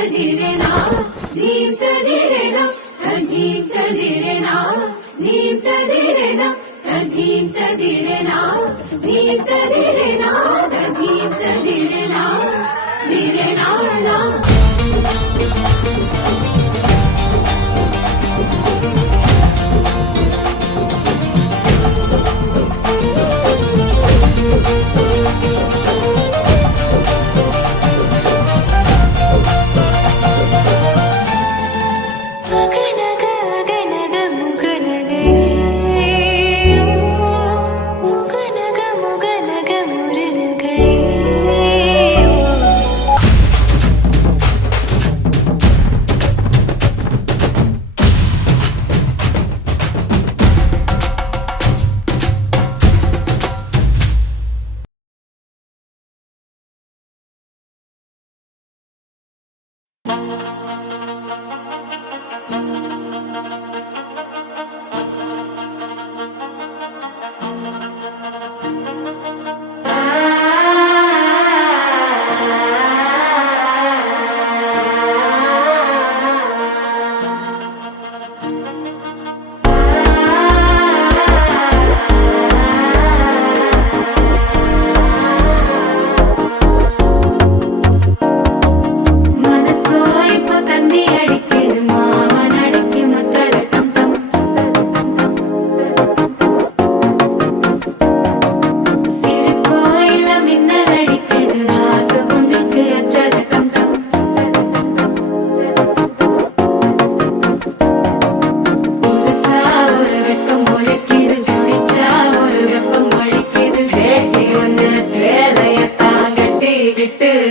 तदिरेना धीम तदिरेना तधीम तदिरेना धीम तदिरेना तधीम तदिरेना धीम तदिरेना तधीम तदिरेना दिरेना ना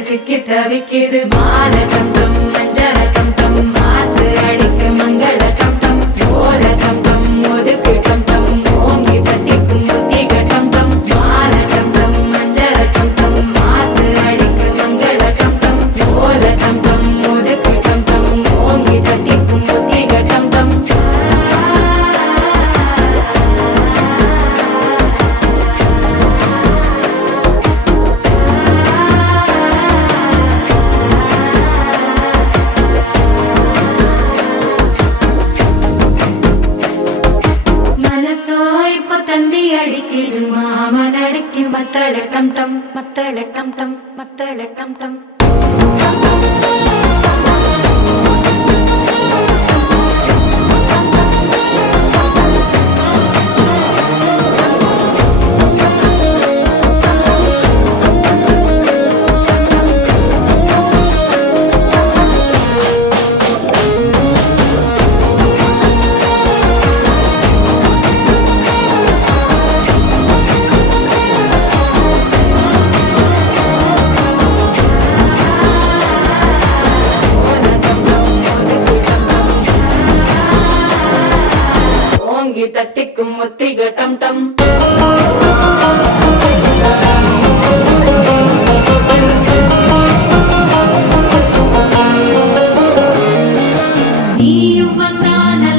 சிக்கி தவிக்குது மால டம் டம் மஞ்சள டம் டம் மாத்து அடிக்க மங்கள டம் டம் ஓல டம் டம் ஒதுக்கு டம் டம் ஓங்கி தட்டிக்கும் புத்திக டம் டம் மால டம் டம் மஞ்சள டம் டம் மாத்து அடிக்க மங்கள டம் டம் ஓல டம் டம் ஒதுக்கு டம் டம் ஓங்கி தட்டிக்கும் புத்திக டம் டம் தந்தி அடிக்குது மாமன் அடிக்கு மத்தள டம் டம் மத்தள டம் டம் மத்தள டம் டம் தட்டிக்கும் ஒத்திக டம் டம் நீயும் வந்தா நல்ல